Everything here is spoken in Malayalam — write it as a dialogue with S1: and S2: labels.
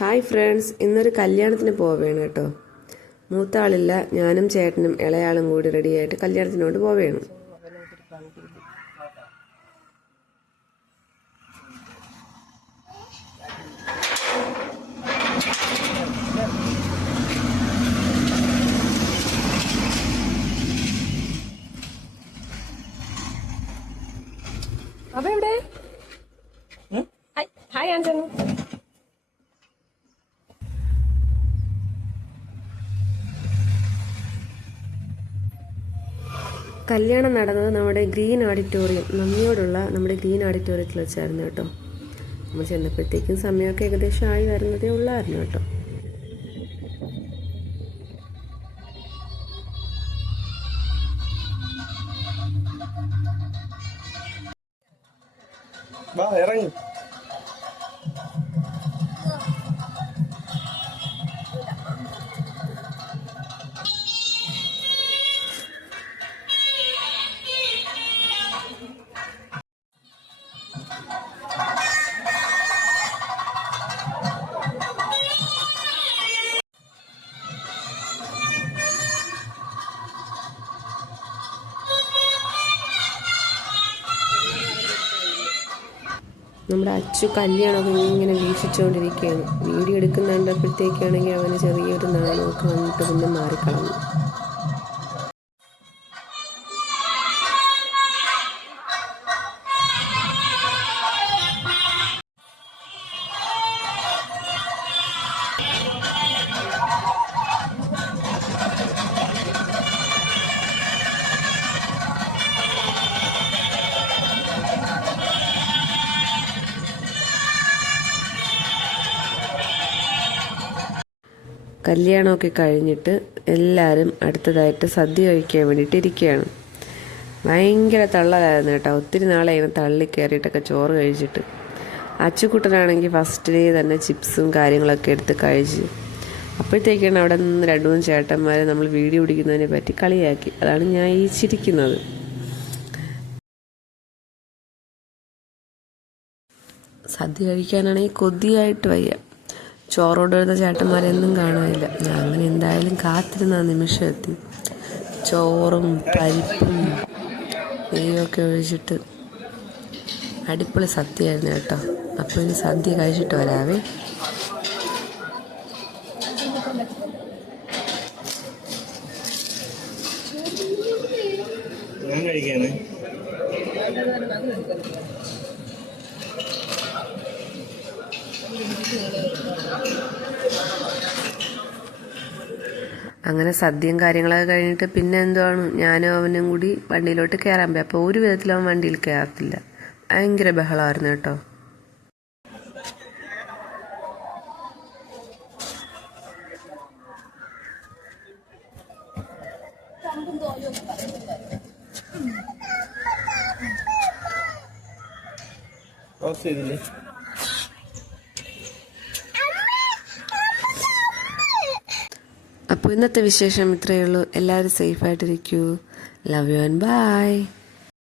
S1: ഹായ് ഫ്രണ്ട്സ് ഇന്നൊരു കല്യാണത്തിന് പോവുകയാണ് കേട്ടോ. മൂത്ത ആളില്ല ഞാനും ചേട്ടനും ഇളയാളും കൂടി റെഡിയായിട്ട് കല്യാണത്തിനോട് പോവുകയാണ്
S2: അപ്പൊ എവിടെ ഹായ് ഹായ് ആൻസൺ
S1: കല്യാണം നടന്നത് നമ്മുടെ ഗ്രീൻ ഓഡിറ്റോറിയം നന്ദിയോടുള്ള നമ്മുടെ ഗ്രീൻ ഓഡിറ്റോറിയത്തിൽ വെച്ചായിരുന്നു കേട്ടോ. നമ്മൾ ചെന്നപ്പോഴത്തേക്കും സമയമൊക്കെ ഏകദേശം ആയി വരുന്നതേ ഉള്ളായിരുന്നു കേട്ടോ.
S3: ഇറങ്ങി.
S1: നമ്മുടെ അച്ചു കല്യാണമൊക്കെ ഇങ്ങനെ വീക്ഷിച്ചുകൊണ്ടിരിക്കുകയാണ്. വീഡിയോ എടുക്കുന്ന കണ്ടപ്പോഴത്തേക്കാണെങ്കിൽ അവന് ചെറിയൊരു നാണമൊക്കെ വന്നിട്ട് പിന്നെ മാറിക്കളഞ്ഞു. കല്യാണമൊക്കെ കഴിഞ്ഞിട്ട് എല്ലാവരും അടുത്തതായിട്ട് സദ്യ കഴിക്കാൻ വേണ്ടിയിട്ട് ഇരിക്കുകയാണ്. ഭയങ്കര തള്ളലായിരുന്നു കേട്ടോ. ഒത്തിരി നാളെ തള്ളി കയറിയിട്ടൊക്കെ ചോറ് കഴിച്ചിട്ട്. അച്ചുക്കുട്ടനാണെങ്കിൽ ഡേ തന്നെ ചിപ്സും കാര്യങ്ങളൊക്കെ എടുത്ത് കഴിച്ച്. അപ്പോഴത്തേക്കാണ് അവിടെ നിന്ന് രണ്ട് മൂന്ന് ചേട്ടന്മാരെ നമ്മൾ വീഡിയോ പിടിക്കുന്നതിനെ പറ്റി കളിയാക്കി. അതാണ് ഞാൻ ഈ ചിരിക്കുന്നത്. സദ്യ കഴിക്കാനാണെങ്കിൽ കൊതിയായിട്ട് വയ്യ. ചോറോട് വരുന്ന ചേട്ടന്മാരെന്നും കാണാനില്ല ഞാൻ അങ്ങനെ എന്തായാലും കാത്തിരുന്ന ആ നിമിഷം എത്തി. ചോറും പരിപ്പും നെയ്യൊക്കെ ഒഴിച്ചിട്ട്. അടിപൊളി സദ്യയായിരുന്നു കേട്ടോ. അപ്പോൾ ഇനി സദ്യ കഴിച്ചിട്ട് വരാവേ.
S3: ഞാൻ കഴിക്കാണ്
S1: അങ്ങനെ സദ്യയും കാര്യങ്ങളൊക്കെ കഴിഞ്ഞിട്ട് പിന്നെ എന്തുവാണ്? ഞാനും അവനും കൂടി വണ്ടിയിലോട്ട് കയറാൻ പോയി. അപ്പോൾ ഒരു വിധത്തിൽ അവൻ വണ്ടിയിൽ കയറത്തില്ല ഭയങ്കര ബഹളമായിരുന്നു കേട്ടോ.
S3: ക്രോസ് ചെയ്തില്ലേ?
S1: അപ്പോൾ ഇന്നത്തെ വിശേഷം ഇത്രയേ ഉള്ളൂ. എല്ലാവരും സേഫായിട്ടിരിക്കൂ ലവ് യു ആൻഡ് ബൈ